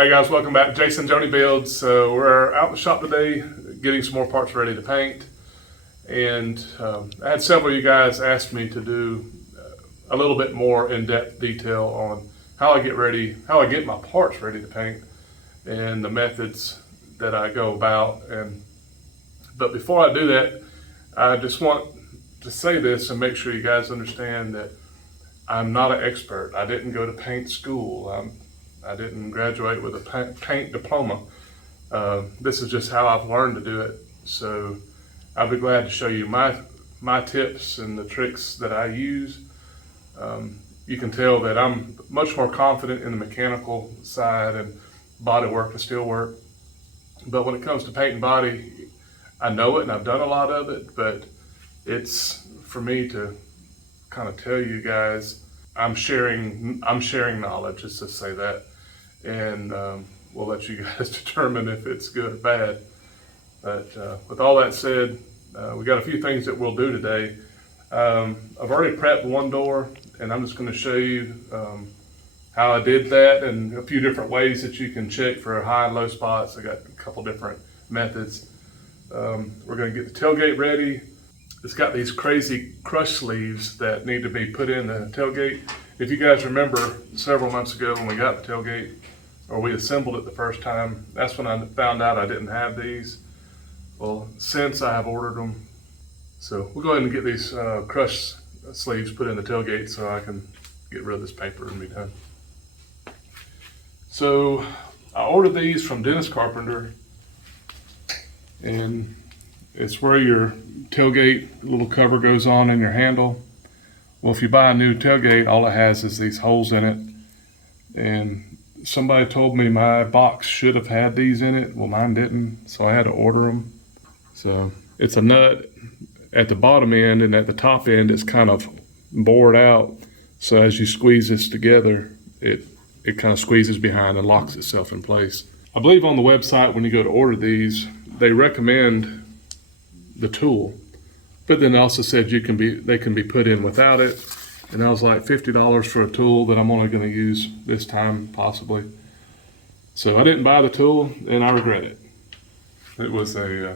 Hey guys, welcome back. Jason Joni Builds. We're out in the shop today getting some more parts ready to paint. And I had several of you guys ask me to do a little bit more in-depth detail on how I get my parts ready to paint and the methods that I go about. But before I do that, I just want to say this and make sure you guys understand that I'm not an expert. I didn't go to paint school. I didn't graduate with a paint diploma. This is just how I've learned to do it. So I'll be glad to show you my tips and the tricks that I use. You can tell that I'm much more confident in the mechanical side and body work and steel work. But when it comes to paint and body, I know it and I've done a lot of it, but it's for me to kind of tell you guys, I'm sharing knowledge, let's just say that. And we'll let you guys determine if it's good or bad. But with all that said, we got a few things that we'll do today. I've already prepped one door, and I'm just going to show you how I did that and a few different ways that you can check for high and low spots. I got a couple different methods. We're going to get the tailgate ready. It's got these crazy crush sleeves that need to be put in the tailgate. If you guys remember several months ago when we got the tailgate, or we assembled it the first time, that's when I found out I didn't have these. Well, since I have ordered them. So we'll go ahead and get these crush sleeves put in the tailgate so I can get rid of this paper and be done. So I ordered these from Dennis Carpenter, and it's where your tailgate little cover goes on in your handle. Well, if you buy a new tailgate, all it has is these holes in it. And somebody told me my box should have had these in it. Well, mine didn't, so I had to order them. So it's a nut at the bottom end, and at the top end it's kind of bored out. So as you squeeze this together, it kind of squeezes behind and locks itself in place. I believe on the website when you go to order these, they recommend the tool, but then they also said they can be put in without it. And that was like $50 for a tool that I'm only going to use this time, possibly. So I didn't buy the tool, and I regret it. It was they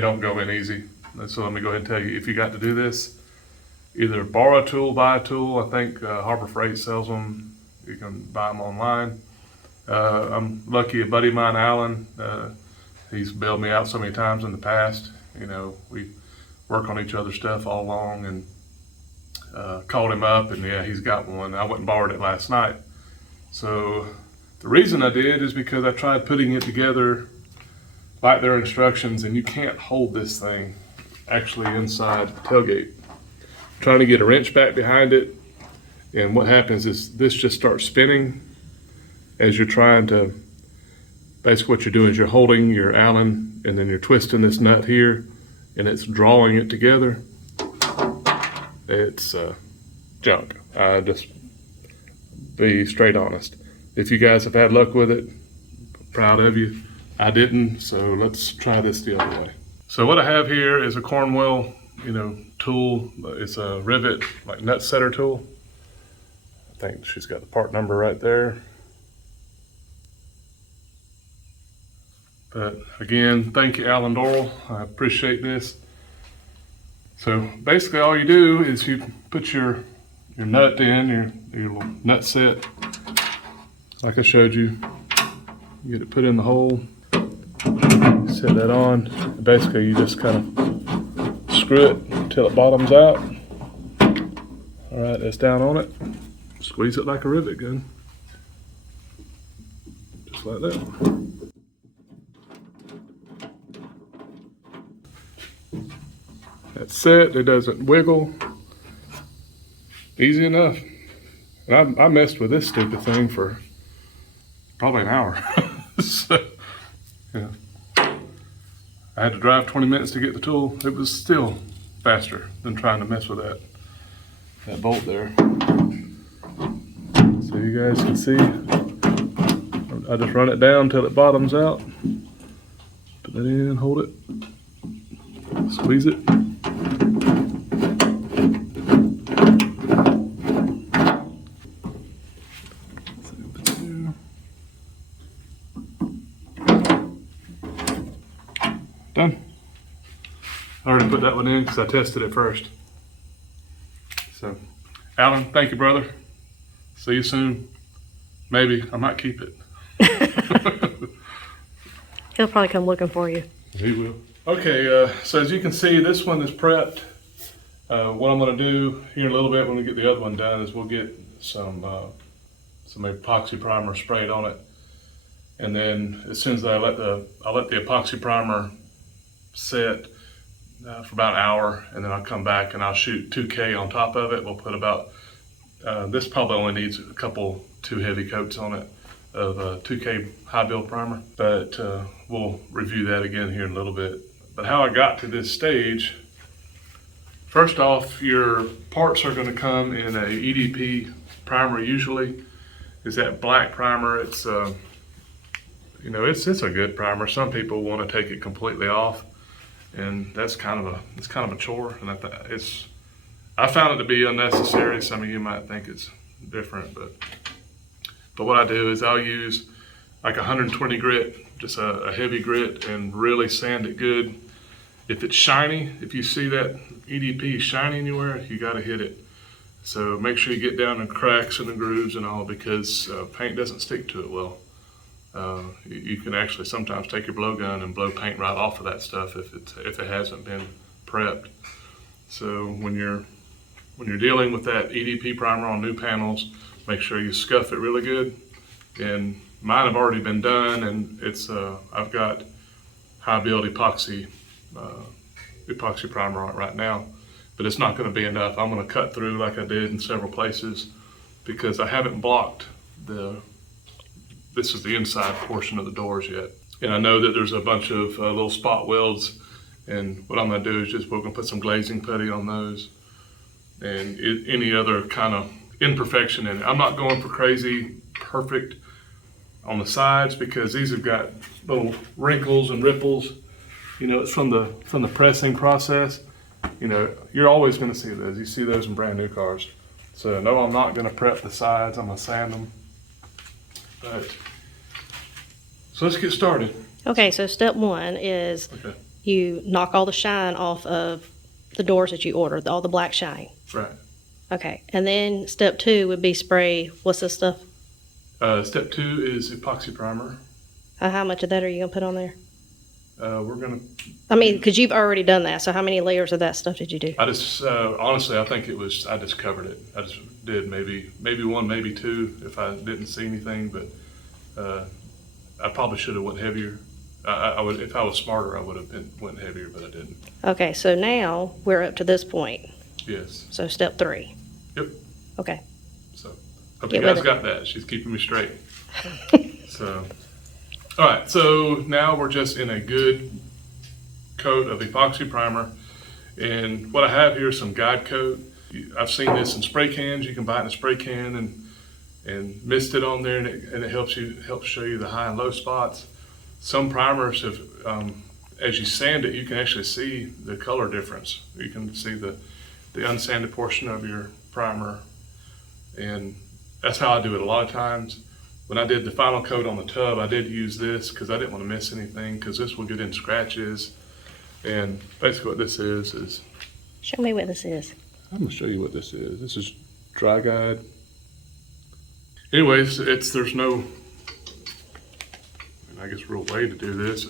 don't go in easy. So let me go ahead and tell you, if you got to do this, either borrow a tool, buy a tool. I think Harbor Freight sells them. You can buy them online. I'm lucky a buddy of mine, Alan, he's bailed me out so many times in the past. You know, we work on each other's stuff all along, and called him up, and yeah, he's got one. I went and borrowed it last night. So the reason I did is because I tried putting it together like their instructions, and you can't hold this thing actually inside the tailgate. Trying to get a wrench back behind it, and what happens is this just starts spinning as you're trying to, basically what you're doing is you're holding your Allen and then you're twisting this nut here and it's drawing it together. It's junk. I just be straight honest. If you guys have had luck with it, proud of you. I didn't, so let's try this the other way. So what I have here is a Cornwell, tool. It's a rivet, like nut setter tool. I think she's got the part number right there. But again, thank you, Alan Doral. I appreciate this. So basically all you do is you put your nut in, your little nut set, like I showed you. You get it put in the hole, set that on. Basically you just kind of screw it until it bottoms out. All right, that's down on it. Squeeze it like a rivet gun. Just like that. That's set, it doesn't wiggle. Easy enough. And I messed with this stupid thing for probably an hour. So, yeah. I had to drive 20 minutes to get the tool. It was still faster than trying to mess with that bolt there. So you guys can see, I just run it down till it bottoms out. Put that in, hold it, squeeze it. put that one in because I tested it first. So, Alan, thank you, brother. See you soon. Maybe I might keep it. He'll probably come looking for you. He will. Okay, so as you can see, this one is prepped. What I'm going to do here in a little bit when we get the other one done is we'll get some epoxy primer sprayed on it, and then as soon as I'll let the epoxy primer set for about an hour, and then I'll come back and I'll shoot 2K on top of it. We'll put about this probably only needs a couple 2 heavy coats on it of 2K high build primer, but we'll review that again here in a little bit. But how I got to this stage, first off, your parts are going to come in a EDP primer. Usually is that black primer. It's it's a good primer. Some people want to take it completely off, and that's kind of a chore, and I found it to be unnecessary. Some of you might think it's different, but what I do is I'll use like 120 grit, just a heavy grit, and really sand it good. If it's shiny, if you see that EDP shiny anywhere, you got to hit it. So make sure you get down the cracks and the grooves and all, because paint doesn't stick to it well. You can actually sometimes take your blowgun and blow paint right off of that stuff if it hasn't been prepped. So when you're dealing with that EDP primer on new panels, make sure you scuff it really good. And mine have already been done, and it's I've got high build epoxy primer on it right now, but it's not going to be enough. I'm going to cut through like I did in several places because I haven't blocked this is the inside portion of the doors yet. And I know that there's a bunch of little spot welds, and what I'm going to do is we're going to put some glazing putty on those and any other kind of imperfection in it. I'm not going for crazy perfect on the sides because these have got little wrinkles and ripples. It's from the pressing process. You're always going to see those. You see those in brand new cars. So no, I'm not going to prep the sides. I'm going to sand them. So let's get started. Okay, so step one is you knock all the shine off of the doors that you ordered, all the black shine. Right. Okay, and then step two would be spray. What's this stuff? Step 2 is epoxy primer. How much of that are you gonna put on there? We're gonna. I mean, because you've already done that. So how many layers of that stuff did you do? I just honestly, I think I just covered it. I just did maybe 1, maybe 2 if I didn't see anything. But I probably should have went heavier. I would, if I was smarter, I would have went heavier, but I didn't. Okay, so now we're up to this point. Yes. So step 3. Yep. Okay. So hope you guys got that. She's keeping me straight. So. All right, so now we're just in a good coat of epoxy primer. And what I have here is some guide coat. I've seen this in spray cans. You can buy it in a spray can and mist it on there, and it helps show you the high and low spots. Some primers have, as you sand it, you can actually see the color difference. You can see the unsanded portion of your primer, and that's how I do it a lot of times. When I did the final coat on the tub, I did use this because I didn't want to miss anything, because this will get in scratches. And basically what this is... Show me what this is. I'm going to show you what this is. This is Dry Guide. Anyways, there's no, I guess, real way to do this.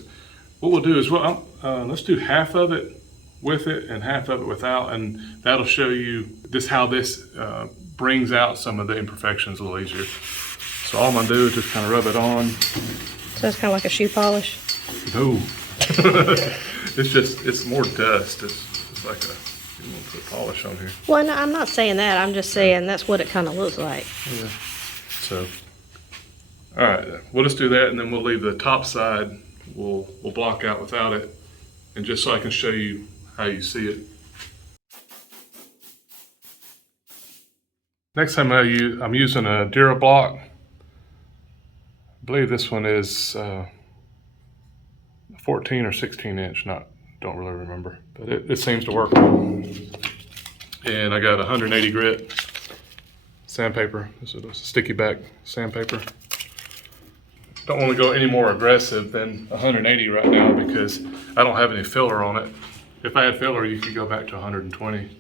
What we'll do is, let's do half of it with it and half of it without, and that'll show you how this brings out some of the imperfections a little easier. So all I'm gonna do is just kind of rub it on. So it's kind of like a shoe polish? No. it's more dust. It's like you want to put polish on here. Well, no, I'm not saying that. I'm just saying that's what it kind of looks like. Yeah. So, all right, we'll just do that, and then we'll leave the top side. We'll block out without it, and just so I can show you how you see it. Next time I'm using a DuraBlock. I believe this one is 14 or 16 inch, don't really remember, but it seems to work. And I got 180 grit sandpaper. This is a sticky back sandpaper. Don't want to go any more aggressive than 180 right now because I don't have any filler on it. If I had filler, you could go back to 120.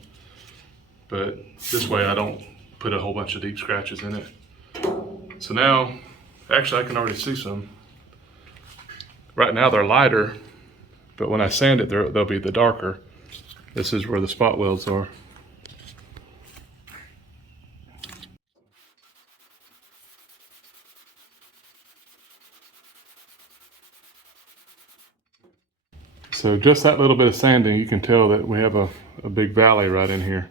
But this way I don't put a whole bunch of deep scratches in it. So now, actually I can already see some. Right now they're lighter, but when I sand it, they'll be the darker. This is where the spot welds are. So just that little bit of sanding, you can tell that we have a big valley right in here.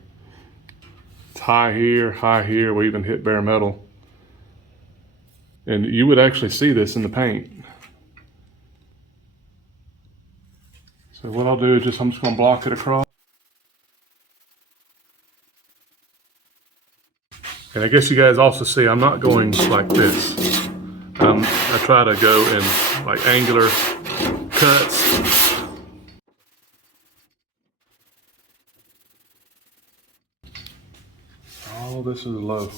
It's high here, we even hit bare metal. And you would actually see this in the paint. So what I'll do is I'm just gonna block it across. And I guess you guys also see I'm not going like this. I try to go in like angular cuts. Oh, this is low.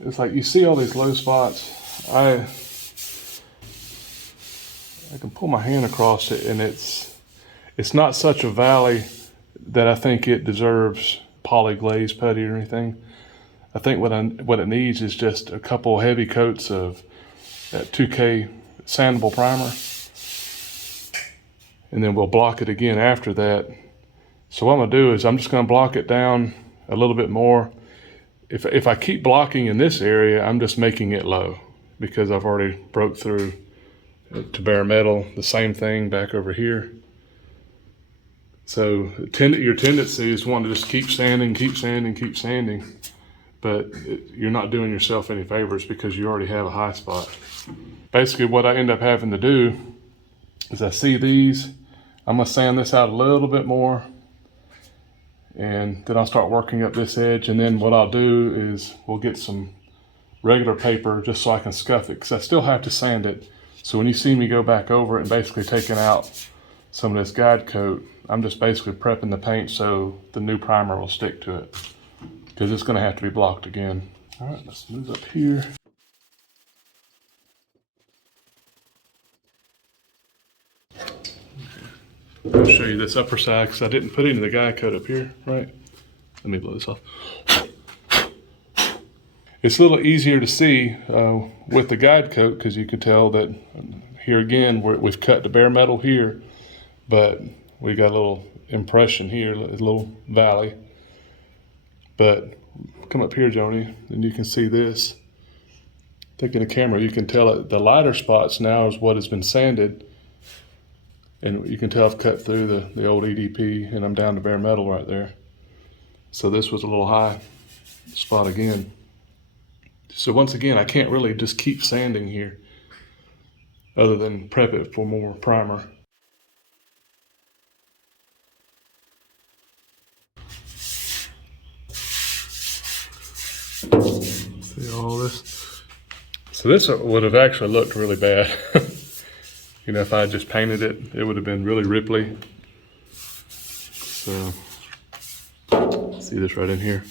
It's like you see all these low spots. I can pull my hand across it, and it's not such a valley that I think it deserves poly glaze putty or anything. I think what it needs is just a couple heavy coats of that 2K sandable primer, and then we'll block it again after that. So what I'm gonna do is I'm just gonna block it down a little bit more. If I keep blocking in this area, I'm just making it low because I've already broke through to bare metal. The same thing back over here. So your tendency is want to just keep sanding, but you're not doing yourself any favors because you already have a high spot. Basically what I end up having to do is I see these, I'm gonna sand this out a little bit more, and then I'll start working up this edge, and then what I'll do is we'll get some regular paper just so I can scuff it, because I still have to sand it. So when you see me go back over it and basically taking out some of this guide coat, I'm just basically prepping the paint so the new primer will stick to it, because it's gonna have to be blocked again. All right, let's move up here. I'll show you this upper side because I didn't put any of the guide coat up here, right? Let me blow this off. It's a little easier to see with the guide coat because you can tell that here again, we've cut the bare metal here, but we got a little impression here, a little valley. But come up here, Joni, and you can see this. Taking the camera, you can tell it, the lighter spots now is what has been sanded. And you can tell I've cut through the old EDP, and I'm down to bare metal right there. So this was a little high spot again. So once again, I can't really just keep sanding here other than prep it for more primer. See all this? So this would have actually looked really bad. You know, if I had just painted it, it would have been really ripply. So, see this right in here?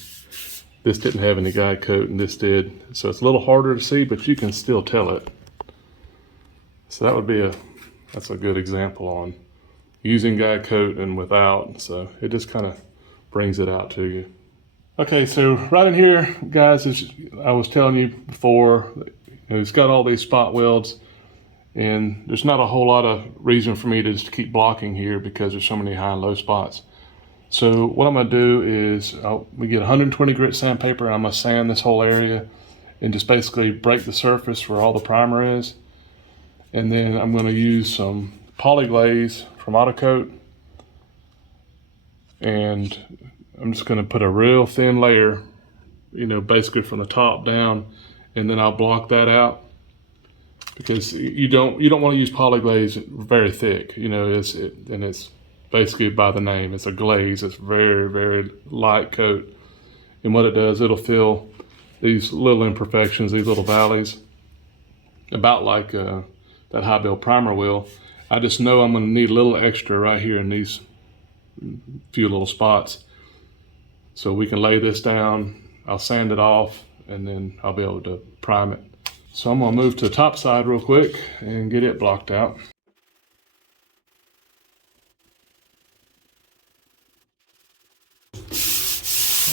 This didn't have any guide coat and this did. So it's a little harder to see, but you can still tell it. So that would be that's a good example on using guide coat and without. So it just kind of brings it out to you. Okay, so right in here, guys, as I was telling you before, it's got all these spot welds. And there's not a whole lot of reason for me to just keep blocking here because there's so many high and low spots. So what I'm gonna do is we get 120 grit sandpaper, and I'm gonna sand this whole area and just basically break the surface where all the primer is. And then I'm gonna use some poly glaze from Autocoat, and I'm just gonna put a real thin layer, you know, basically from the top down, and then I'll block that out. Because you don't want to use poly glaze very thick, you know. It's basically by the name. It's a glaze. It's very, very light coat, and what it does, it'll fill these little imperfections, these little valleys, about like that high build primer will. I just know I'm going to need a little extra right here in these few little spots, so we can lay this down. I'll sand it off, and then I'll be able to prime it. So I'm gonna move to the top side real quick and get it blocked out.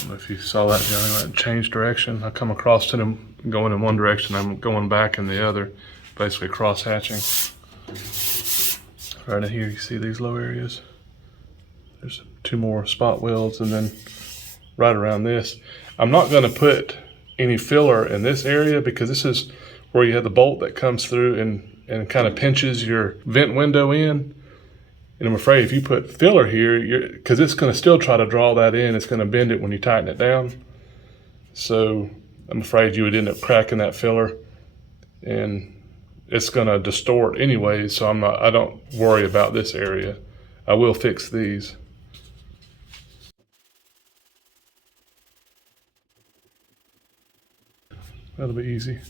don't know if you saw that, Johnny, that changed direction. I come across to them going in one direction, I'm going back in the other, basically cross hatching. Right in here, you see these low areas? There's 2 more spot welds, and then right around this. I'm not gonna put any filler in this area because this is where you have the bolt that comes through and kind of pinches your vent window in. And I'm afraid if you put filler here, because it's going to still try to draw that in, it's going to bend it when you tighten it down. So I'm afraid you would end up cracking that filler, and it's going to distort anyway. So I don't worry about this area. I will fix these. That'll be easy.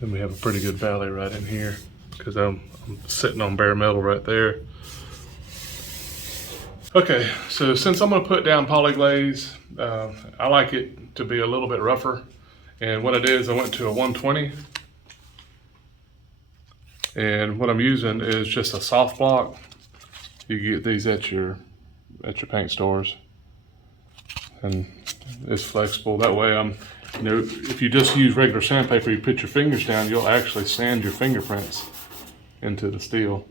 Then we have a pretty good valley right in here because I'm sitting on bare metal right there. Okay, so since I'm gonna put down polyglaze, I like it to be a little bit rougher. And what I did is I went to a 120. And what I'm using is just a soft block. You get these at your paint stores. And it's flexible. That way if you just use regular sandpaper, you put your fingers down, you'll actually sand your fingerprints into the steel.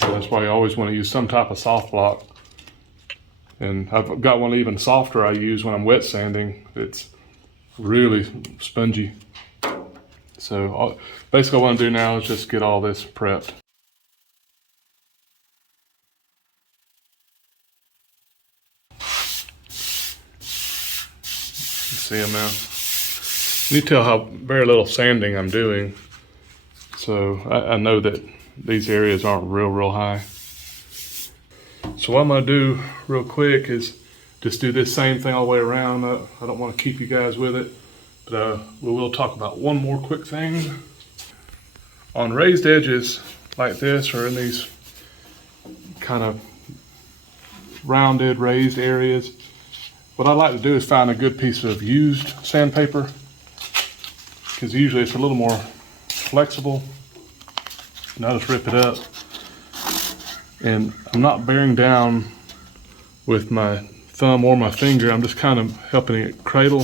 So that's why you always want to use some type of soft block. And I've got one even softer I use when I'm wet sanding. It's really spongy. So basically what I'm doing now is just get all this prepped. You see them now? You can tell how very little sanding I'm doing. So I know that these areas aren't real high. So what I'm gonna do real quick is just do this same thing all the way around. I don't want to keep you guys with it, but we will talk about one more quick thing. On raised edges like this, or in these kind of rounded raised areas, what I like to do is find a good piece of used sandpaper, because usually it's a little more flexible. And I'll just rip it up. And I'm not bearing down with my thumb or my finger. I'm just kind of helping it cradle.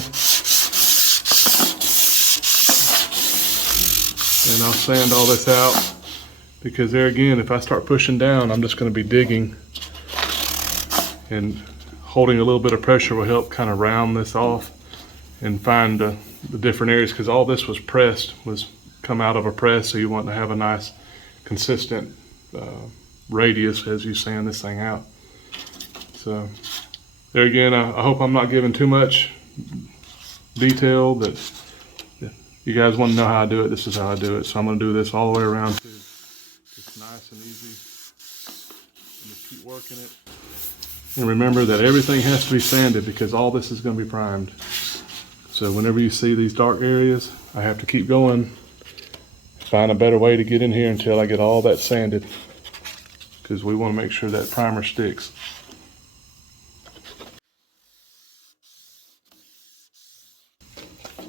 And I'll sand all this out, because there again, if I start pushing down, I'm just going to be digging. And holding a little bit of pressure will help kind of round this off and find the different areas, because all this was come out of a press, so you want to have a nice consistent radius as you sand this thing out. So there again, I hope I'm not giving too much detail, but if you guys want to know how I do it, this is how I do it. So I'm going to do this all the way around too. Just nice and easy. And just keep working it. And remember that everything has to be sanded, because all this is going to be primed. So whenever you see these dark areas, I have to keep going, find a better way to get in here until I get all that sanded, because we want to make sure that primer sticks.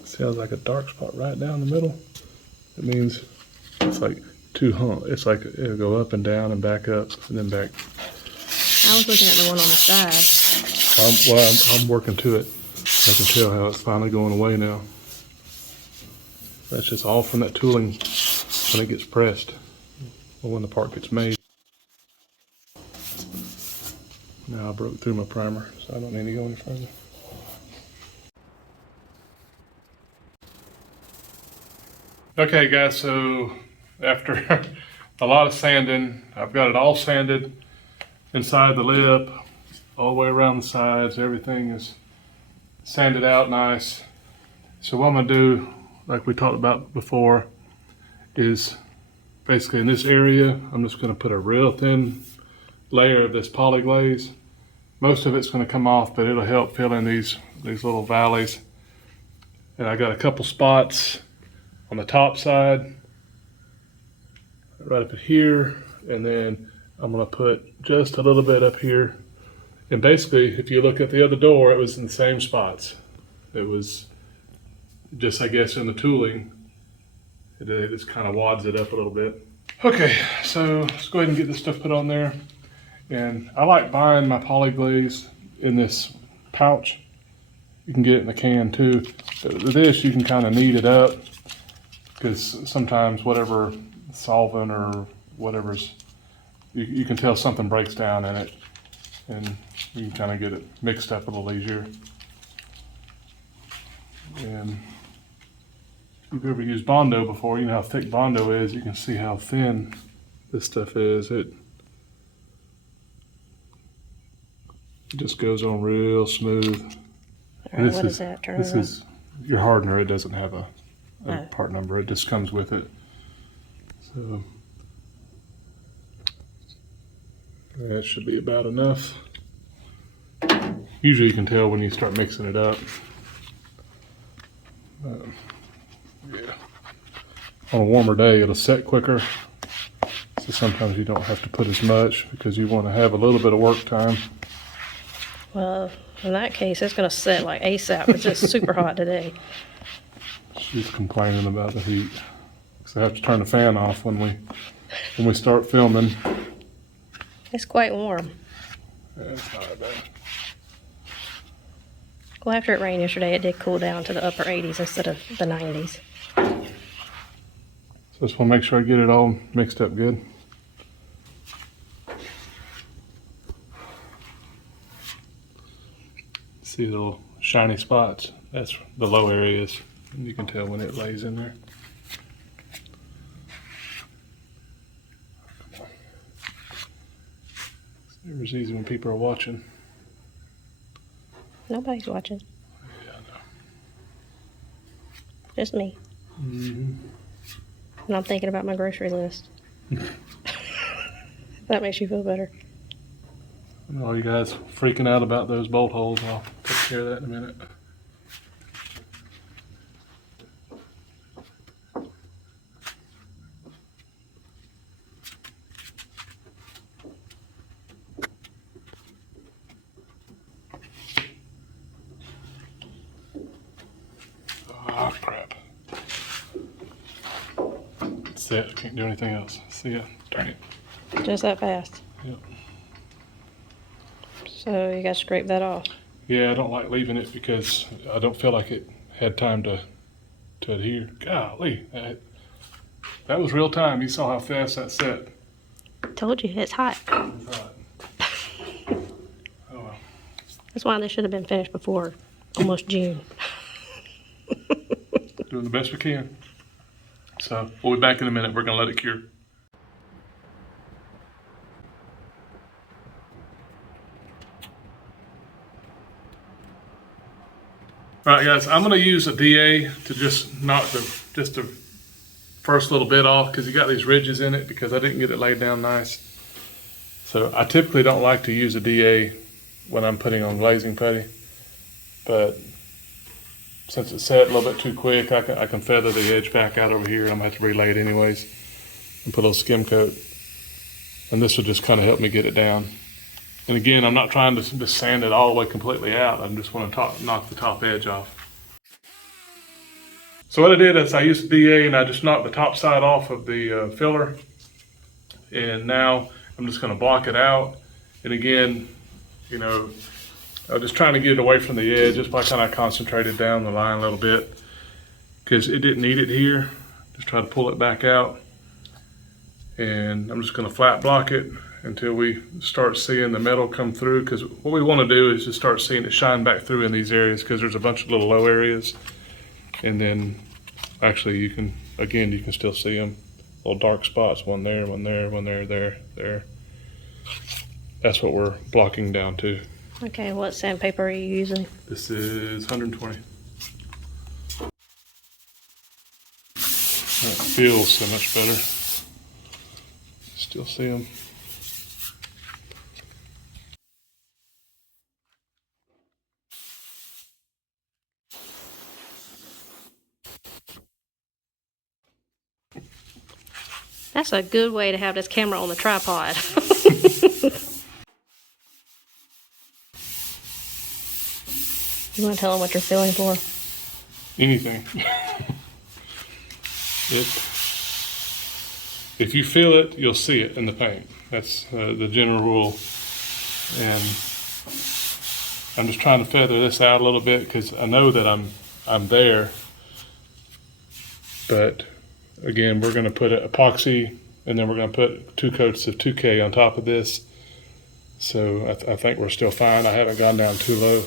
See how there's like a dark spot right down the middle? It means it's like it's like it'll go up and down and back up and then back. I was looking at the one on the side. I'm working to it. I can tell how it's finally going away now. That's just all from that tooling when it gets pressed, or when the part gets made. Now I broke through my primer, so I don't need to go any further. Okay guys, so after a lot of sanding, I've got it all sanded inside the lip, all the way around the sides. Everything is sanded out nice. So what I'm gonna do, like we talked about before, is basically in this area, I'm just gonna put a real thin layer of this polyglaze. Most of it's gonna come off, but it'll help fill in these little valleys. And I got a couple spots on the top side, right up here, and then I'm gonna put just a little bit up here. And basically, if you look at the other door, it was in the same spots. It was just, I guess, in the tooling, it just kind of wads it up a little bit. Okay, so let's go ahead and get this stuff put on there. And I like buying my polyglaze in this pouch. You can get it in a can too. This, you can kind of knead it up because sometimes whatever solvent or whatever's, you can tell something breaks down in it, and you can kind of get it mixed up a little easier. And if you've ever used Bondo before, you know how thick Bondo is. You can see how thin this stuff is. It just goes on real smooth. All right, what is that? Turn This it is your hardener. It doesn't have a Oh. part number. It just comes with it. So that should be about enough. Usually you can tell when you start mixing it up. Yeah. On a warmer day, it'll set quicker. So sometimes you don't have to put as much because you want to have a little bit of work time. Well, in that case, it's gonna set like ASAP. It's just super hot today. She's complaining about the heat. So I have to turn the fan off when we start filming. It's quite warm. Yeah, it's not bad. Well, after it rained yesterday, it did cool down to the upper 80s instead of the 90s. So just want to make sure I get it all mixed up good. See the little shiny spots? That's the low areas. And you can tell when it lays in there. It's never as easy when people are watching. Nobody's watching. Yeah, I know. Just me. Mm-hmm. And I'm thinking about my grocery list. That makes you feel better. I know all you guys freaking out about those bolt holes. I'll take care of that in a minute. Ah, crap. That's it. I can't do anything else. See ya. Darn it. Just that fast. Yep. So you got to scrape that off. Yeah, I don't like leaving it because I don't feel like it had time to adhere. Golly, that was real time. You saw how fast that set. Told you, it's hot. Oh well. That's why this should have been finished before almost June. Doing the best we can. So we'll be back in a minute. We're gonna let it cure. All right, guys, I'm gonna use a DA to just knock the first little bit off because you got these ridges in it because I didn't get it laid down nice. So I typically don't like to use a DA when I'm putting on glazing putty, but since it's set a little bit too quick, I can feather the edge back out over here and I'm gonna have to relay it anyways and put a little skim coat. And this will just kind of help me get it down. And again, I'm not trying to just sand it all the way completely out. I just want to knock the top edge off. So what I did is I used the DA and I just knocked the top side off of the filler. And now I'm just going to block it out. And again, you know, I'm just trying to get it away from the edge just by kind of concentrated down the line a little bit because it didn't need it here. Just try to pull it back out. And I'm just going to flat block it until we start seeing the metal come through, because what we want to do is just start seeing it shine back through in these areas because there's a bunch of little low areas. And then actually you can still see them, little dark spots, one there, one there, one there, there. That's what we're blocking down to. Okay, what sandpaper are you using? This is 120. That feels so much better. Still see them. That's a good way to have this camera on the tripod. You want to tell them what you're feeling for? Anything. If you feel it, you'll see it in the paint. That's the general rule. And I'm just trying to feather this out a little bit because I know that I'm there. But again, we're going to put epoxy, and then we're going to put 2 coats of 2K on top of this. So I think we're still fine. I haven't gone down too low,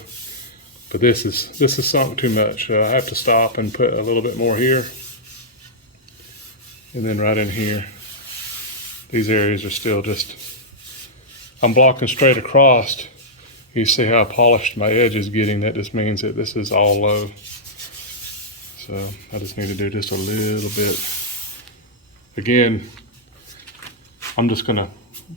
but this is sunk too much. I have to stop and put a little bit more here, and then right in here. These areas are still just. I'm blocking straight across. You see how polished my edge is getting. That just means that this is all low. So I just need to do just a little bit. Again, I'm just gonna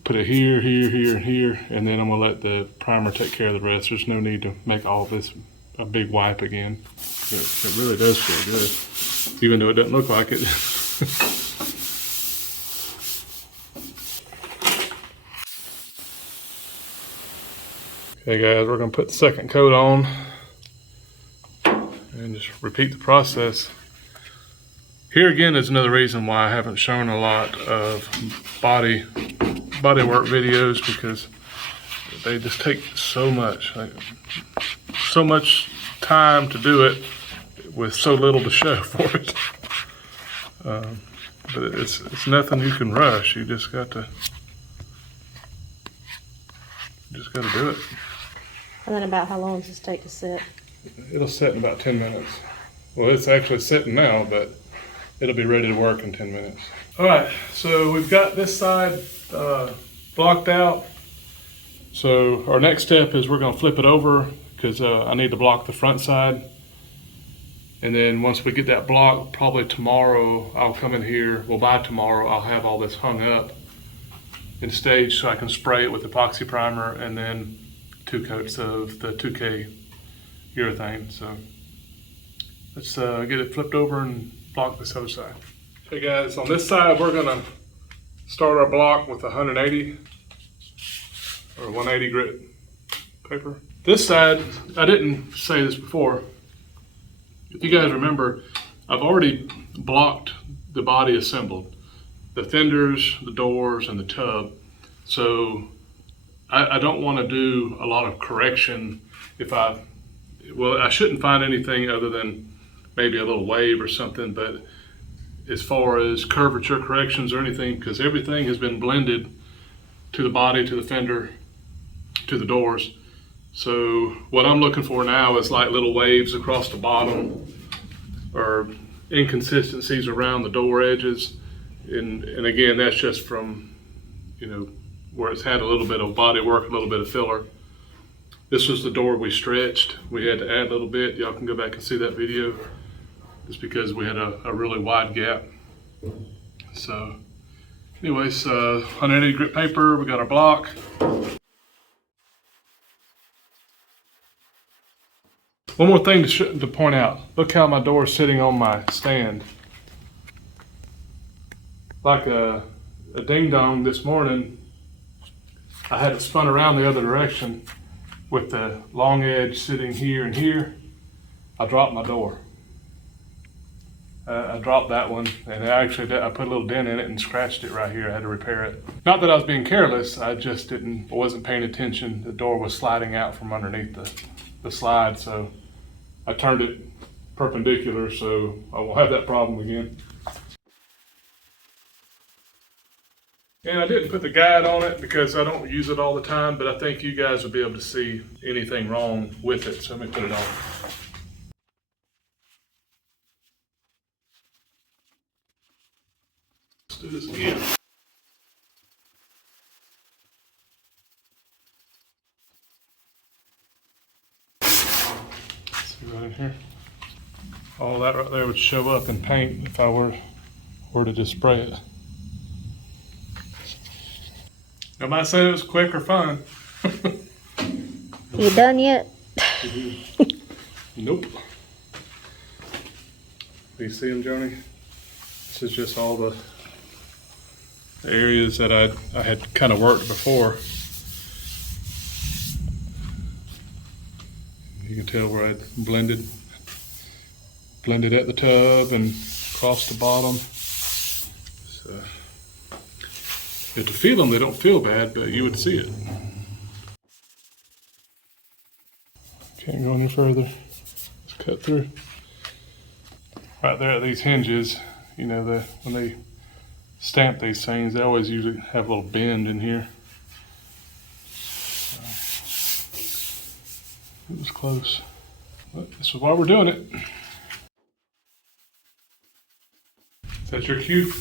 put it here, here, here, and here, and then I'm gonna let the primer take care of the rest. There's no need to make all this a big wipe again. It really does feel good, even though it doesn't look like it. Okay guys, we're gonna put the second coat on and just repeat the process. Here again is another reason why I haven't shown a lot of body work videos, because they just take so much time to do it with so little to show for it. But it's nothing you can rush. You just got to do it. And then about how long does this take to set? It'll set in about 10 minutes. Well, it's actually setting now, but it'll be ready to work in 10 minutes. All right, so we've got this side blocked out. So our next step is we're gonna flip it over, because I need to block the front side. And then once we get that blocked, probably tomorrow, I'll come in here, well by tomorrow, I'll have all this hung up and staged so I can spray it with epoxy primer and then 2 coats of the 2K urethane. So let's get it flipped over and block this other side. Okay guys, on this side we're gonna start our block with 180 or 180 grit paper. This side, I didn't say this before. If you guys remember, I've already blocked the body assembled. The fenders, the doors, and the tub. So I don't want to do a lot of correction I shouldn't find anything other than maybe a little wave or something, but as far as curvature corrections or anything, because everything has been blended to the body, to the fender, to the doors. So what I'm looking for now is like little waves across the bottom or inconsistencies around the door edges. And again, that's just from, where it's had a little bit of body work, a little bit of filler. This was the door we stretched. We had to add a little bit. Y'all can go back and see that video. Just because we had a really wide gap. So anyways, 180 grit paper, we got our block. One more thing to point out. Look how my door is sitting on my stand. Like a ding dong this morning, I had it spun around the other direction with the long edge sitting here and here. I dropped my door. I dropped that one, and I put a little dent in it and scratched it right here. I had to repair it. Not that I was being careless, I just wasn't paying attention. The door was sliding out from underneath the slide, so I turned it perpendicular, so I won't have that problem again. And I didn't put the guide on it because I don't use it all the time, but I think you guys will be able to see anything wrong with it, so let me put it on. Let's do this again. See right in here? All that right there would show up in paint if I were to just spray it. Nobody said it was quick or fun. You done yet? Nope. Do you see them, Joni? This is just all the areas that I had kind of worked before. You can tell where I blended at the tub and across the bottom. So, if to feel them, they don't feel bad, but you would see it. Can't go any further. Just cut through. Right there at these hinges, you know, when they stamp these things, they always usually have a little bend in here. It was close. But this is why we're doing it. Is that your cue?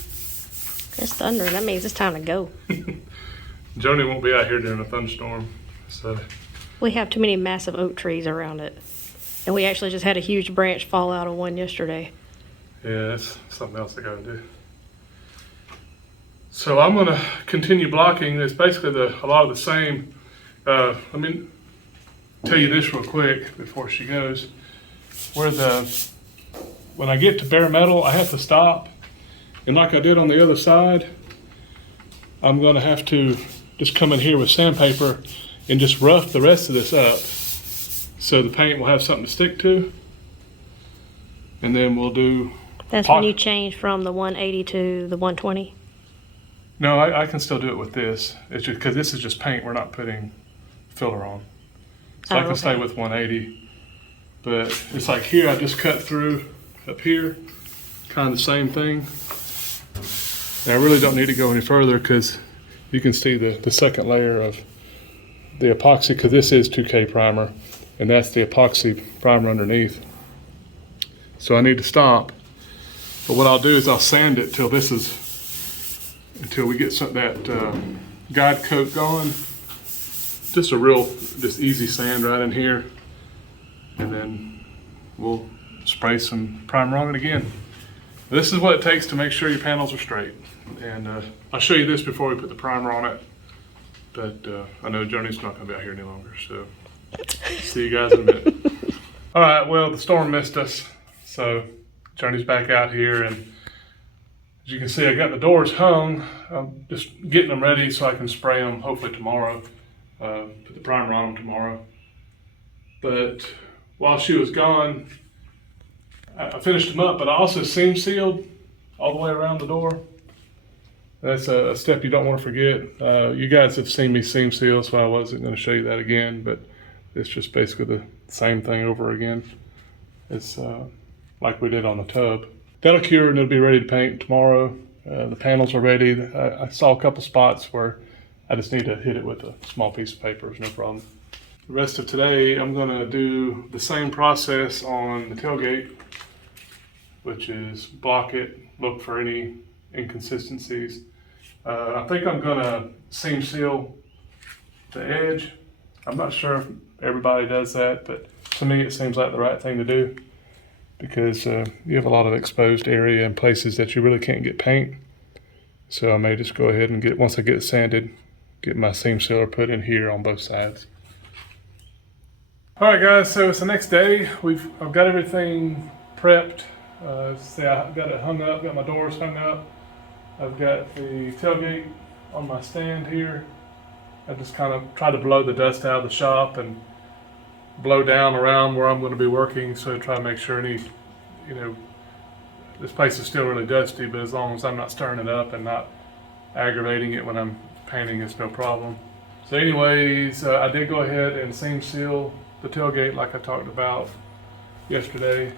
It's thundering. That means it's time to go. Joni won't be out here during a thunderstorm, so. We have too many massive oak trees around it. And we actually just had a huge branch fall out of one yesterday. Yeah, that's something else I gotta do. So I'm gonna continue blocking. It's basically a lot of the same. Let me tell you this real quick before she goes. When I get to bare metal, I have to stop. And like I did on the other side, I'm gonna have to just come in here with sandpaper and just rough the rest of this up so the paint will have something to stick to. And then we'll do... That's when you change from the 180 to the 120? No, I can still do it with this. It's just because this is just paint. We're not putting filler on. So I can stay with 180. But it's like here, I just cut through up here. Kind of the same thing. And I really don't need to go any further because you can see the second layer of the epoxy, because this is 2K primer. And that's the epoxy primer underneath. So I need to stop. But what I'll do is I'll sand it until we get that guide coat going. Just just easy sand right in here. And then we'll spray some primer on it again. This is what it takes to make sure your panels are straight. And I'll show you this before we put the primer on it. But I know Joni's not gonna be out here any longer, so see you guys in a minute. All right, well, the storm missed us. So Joni's back out here, and as you can see, I got the doors hung. I'm just getting them ready so I can spray them hopefully tomorrow. Put the primer on them tomorrow. But while she was gone, I finished them up, but I also seam sealed all the way around the door. That's a step you don't want to forget. You guys have seen me seam seal, so I wasn't going to show you that again, but it's just basically the same thing over again. It's like we did on the tub. That'll cure and it'll be ready to paint tomorrow. The panels are ready. I saw a couple spots where I just need to hit it with a small piece of paper, no problem. The rest of today, I'm gonna do the same process on the tailgate, which is block it, look for any inconsistencies. I think I'm gonna seam seal the edge. I'm not sure if everybody does that, but to me it seems like the right thing to do, because you have a lot of exposed area and places that you really can't get paint. So I may just go ahead and once I get it sanded, get my seam sealer put in here on both sides. All right guys, so it's the next day. I've got everything prepped. I've got it hung up, got my doors hung up. I've got the tailgate on my stand here. I just kind of try to blow the dust out of the shop and blow down around where I'm going to be working, so try to make sure this place is still really dusty, but as long as I'm not stirring it up and not aggravating it when I'm painting, it's no problem. So anyways, I did go ahead and seam seal the tailgate like I talked about yesterday.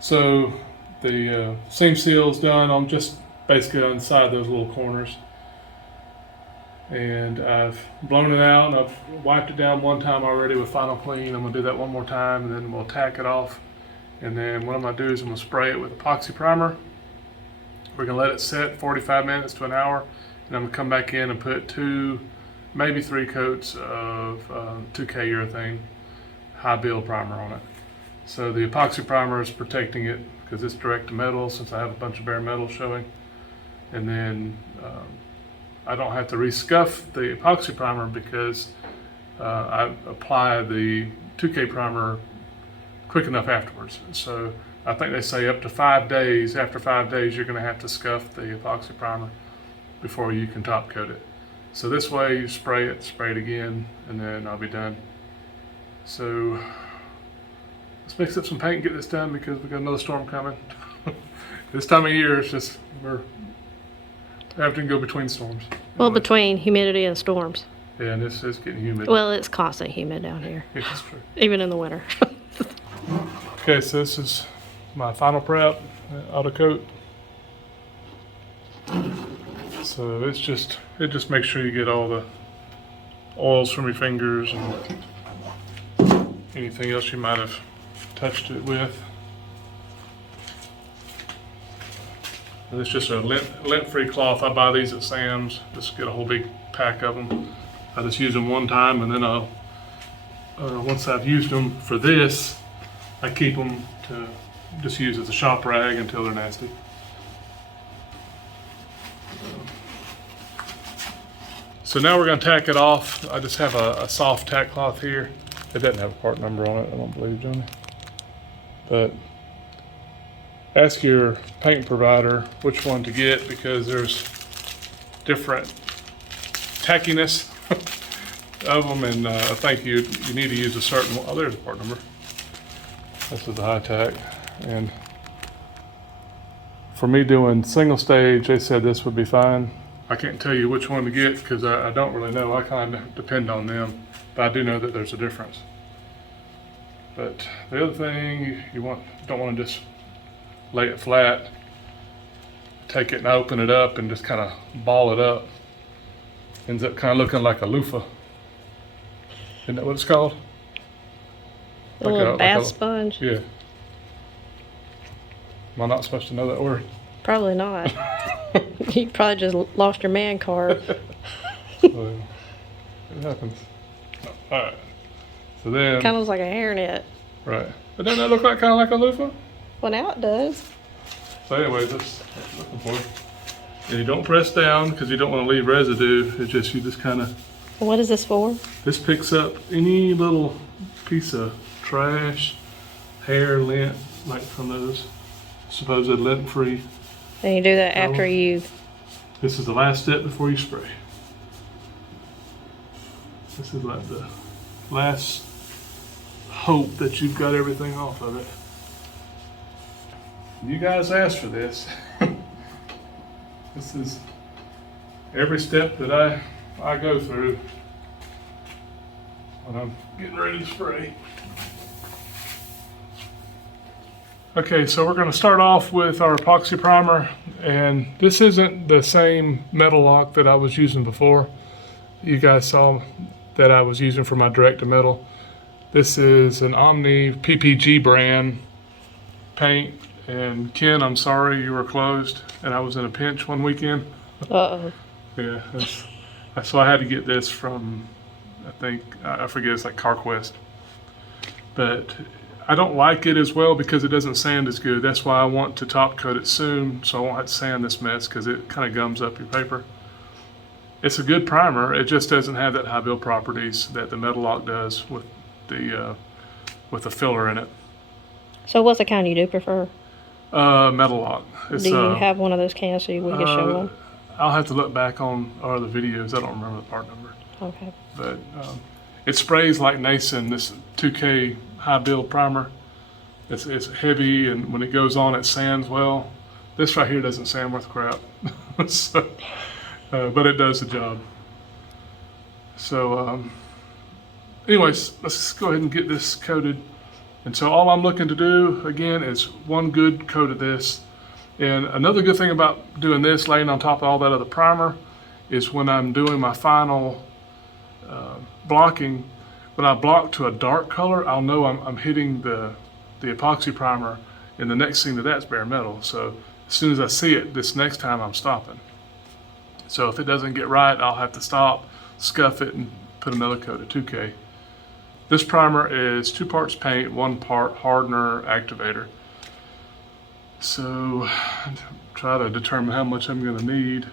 So the seam seal's done. I'm just basically inside those little corners. And I've blown it out and I've wiped it down one time already with Final Clean. I'm gonna do that one more time and then we'll tack it off. And then what I'm gonna do is I'm gonna spray it with epoxy primer. We're gonna let it set 45 minutes to an hour. And I'm gonna come back in and put 2, maybe 3 coats of 2K urethane high build primer on it. So the epoxy primer is protecting it because it's direct to metal, since I have a bunch of bare metal showing. And then I don't have to re-scuff the epoxy primer because I apply the 2K primer quick enough afterwards. So I think they say up to 5 days. After 5 days, you're going to have to scuff the epoxy primer before you can top coat it. So this way you spray it again, and then I'll be done. So let's mix up some paint and get this done because we've got another storm coming. This time of year, it's just, we're having to go between storms. Well, between humidity and storms. and it's getting humid. Well, it's constant humid down here, It's true. even in the winter. Okay, so this is my final prep, auto coat. So it just makes sure you get all the oils from your fingers and anything else you might have touched it with. And it's just a lint-free cloth. I buy these at Sam's. Just get a whole big pack of them. I just use them one time, and then I'll once I've used them for this, I keep them to just use as a shop rag until they're nasty. So now we're going to tack it off. I just have a soft tack cloth here. It doesn't have a part number on it, I don't believe, Johnny. But ask your paint provider which one to get, because there's different tackiness of them, and I think you need to use a certain one. Oh, there's a part number. This is the high tack, and for me doing single stage, they said this would be fine. I can't tell you which one to get because I don't really know. I kind of depend on them, but I do know that there's a difference. But the other thing, you don't want to just lay it flat, take it and open it up and just kind of ball it up. Ends up kind of looking like a loofah. Isn't that what it's called? A little bath sponge? Yeah. Am I not supposed to know that word? Probably not. You probably just lost your man card. So, it happens. All right. So then. Kind of looks like a hairnet. Right. But doesn't that look like kind of like a loofah? Well, now it does. So anyways, that's what I'm looking for. And you don't press down because you don't want to leave residue. It's just, you just kind of. What is this for? This picks up any little piece of trash, hair, lint, like from those supposed lint-free. And you do that after you. This is the last step before you spray. This is like the last hope that you've got everything off of it. You guys asked for this. This is every step that I go through when I'm getting ready to spray. Okay, so we're going to start off with our epoxy primer, and this isn't the same metal lock that I was using before. You guys saw that I was using for my direct to metal. This is an Omni PPG brand paint, and Ken, I'm sorry you were closed and I was in a pinch one weekend. Uh-oh. Yeah, so I had to get this from, I forget, it's like CarQuest. But I don't like it as well because it doesn't sand as good. That's why I want to top coat it soon, so I won't have to sand this mess because it kind of gums up your paper. It's a good primer. It just doesn't have that high build properties that the metal lock does with the filler in it. So what's the kind you do prefer? Metal lock. Do you have one of those cans so we can show them? I'll have to look back on our other videos. I don't remember the part number. Okay. But it sprays like Nason, this 2K high build primer. It's heavy, and when it goes on, it sands well. This right here doesn't sand worth crap. So, but it does the job. So anyways, let's go ahead and get this coated. And so all I'm looking to do, again, is one good coat of this. And another good thing about doing this, laying on top of all that other primer, is when I'm doing my final blocking, when I block to a dark color, I'll know I'm hitting the epoxy primer, and the next thing that's bare metal. So as soon as I see it, this next time I'm stopping. So if it doesn't get right, I'll have to stop, scuff it, and put another coat of 2K. This primer is 2 parts paint, 1 part hardener activator. So try to determine how much I'm going to need.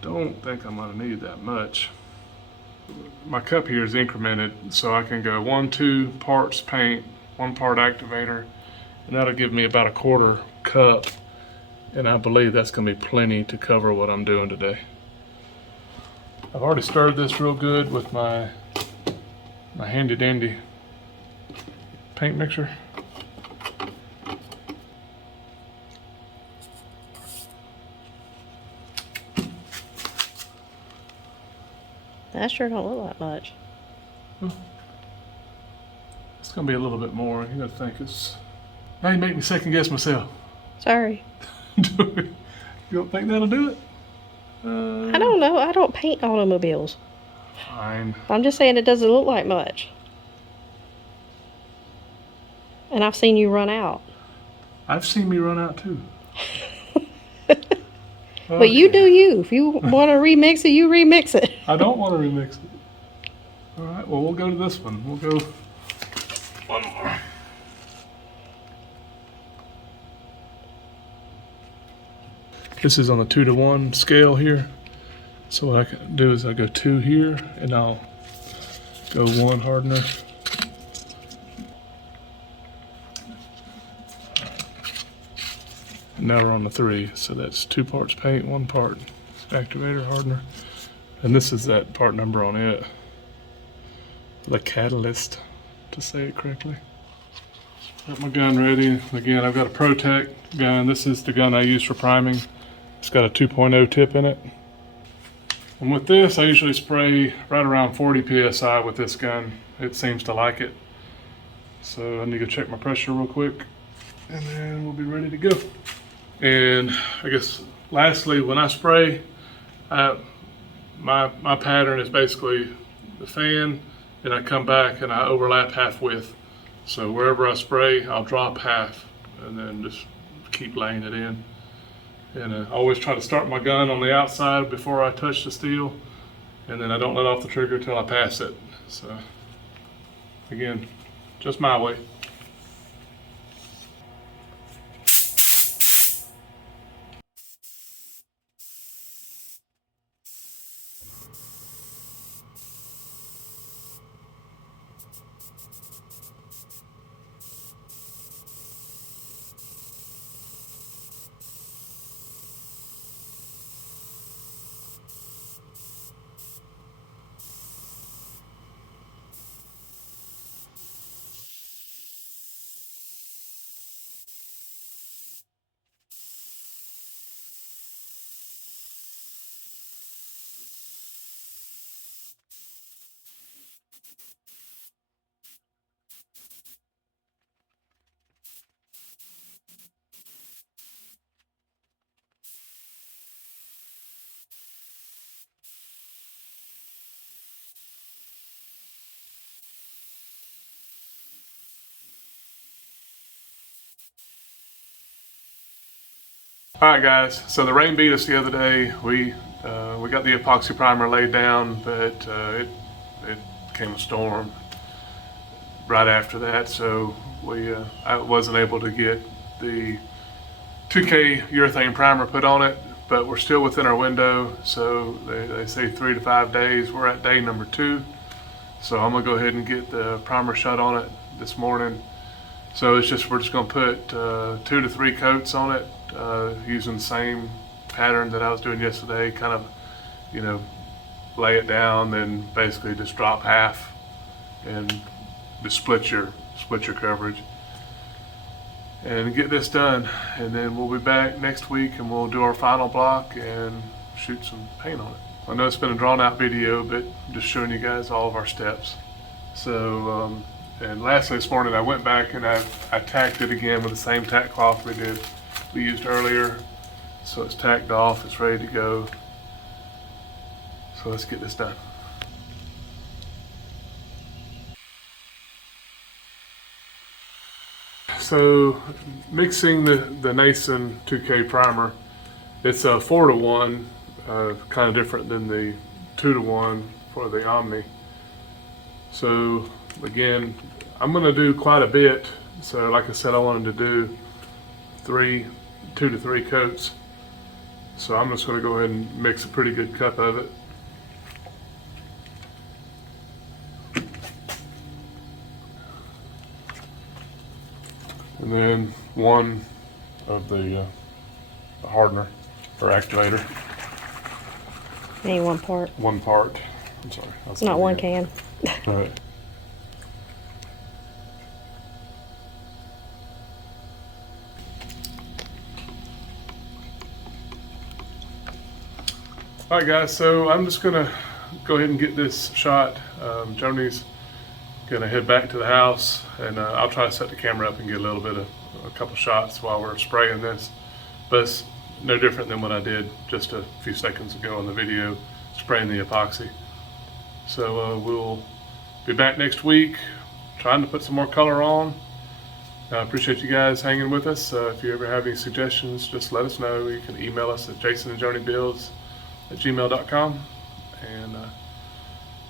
Don't think I'm going to need that much. My cup here is incremented, so I can go 2 parts paint, 1 part activator, and that'll give me about a 1/4 cup. And I believe that's going to be plenty to cover what I'm doing today. I've already stirred this real good with my handy dandy paint mixer. That sure don't look like much. It's gonna be a little bit more. You gotta think it's. Now you make me second guess myself. Sorry. You don't think that'll do it? I don't know. I don't paint automobiles. Fine. I'm just saying it doesn't look like much. And I've seen you run out. I've seen me run out too. But you do you. If you want to remix it, you remix it. I don't want to remix it. All right, well, we'll go to this one. We'll go one more. This is on a 2-to-1 scale here. So what I can do is I go 2 here, and I'll go 1 hardener. Now we're on the 3, so that's 2 parts paint, 1 part activator hardener. And this is that part number on it. The catalyst, to say it correctly. Got my gun ready. Again, I've got a ProTech gun. This is the gun I use for priming. It's got a 2.0 tip in it. And with this, I usually spray right around 40 PSI with this gun. It seems to like it. So I need to check my pressure real quick, and then we'll be ready to go. And I guess lastly, when I spray, my pattern is basically the fan, and I come back and I overlap half width. So wherever I spray, I'll drop half and then just keep laying it in. And I always try to start my gun on the outside before I touch the steel, and then I don't let off the trigger till I pass it. So again, just my way. All right, guys. So the rain beat us the other day. We got the epoxy primer laid down, but it came a storm right after that. So I wasn't able to get the 2K urethane primer put on it, but we're still within our window. So they say 3 to 5 days. We're at day number 2. So I'm gonna go ahead and get the primer shot on it this morning. So we're just gonna put 2 to 3 coats on it, using the same pattern that I was doing yesterday. Kind of, lay it down, then basically just drop half, and just split your coverage, and get this done. And then we'll be back next week, and we'll do our final block and shoot some paint on it. I know it's been a drawn out video, but I'm just showing you guys all of our steps. So. And lastly, this morning I went back and I tacked it again with the same tack cloth we used earlier. So it's tacked off, it's ready to go. So let's get this done. So mixing the Nason 2K primer, it's a 4-to-1, kind of different than the 2-to-1 for the Omni. So again, I'm going to do quite a bit. So like I said, I wanted to do 2 to 3 coats. So I'm just going to go ahead and mix a pretty good cup of it. And then 1 of the hardener or activator. Need 1 part. 1 part. I'm sorry. It's not 1 can. Right. All right, guys, so I'm just gonna go ahead and get this shot. Joni's gonna head back to the house, and I'll try to set the camera up and get a couple shots while we're spraying this. But it's no different than what I did just a few seconds ago in the video, spraying the epoxy. So we'll be back next week, trying to put some more color on. I appreciate you guys hanging with us. If you ever have any suggestions, just let us know. You can email us at jasonandjonibuilds@gmail.com. And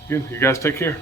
again, you guys take care.